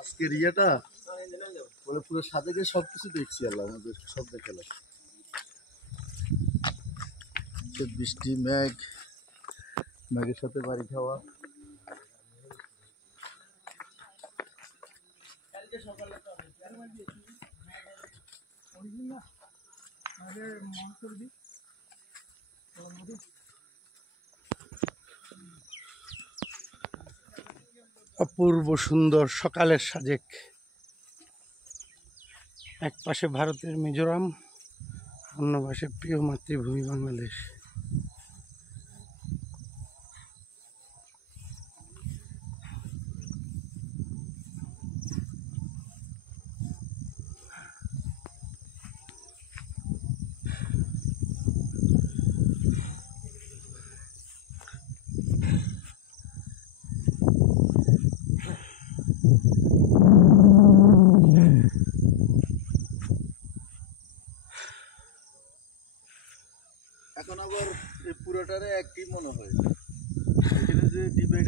আজকের ইয়েটা বলে পুরো সাজেকে সবকিছু দেখছি আল্লাহ আমাদের সব দেখালাম। বৃষ্টি মেঘ, মেঘের সাথে বাড়ি খাওয়া। অপূর্ব সুন্দর সকালের সাজেক। এক পাশে ভারতের মিজোরাম, অন্য পাশে প্রিয় মাতৃভূমি বাংলাদেশ। এখন আবার পুরোটারে একই মনে হয়, এখানে যে ডিবেট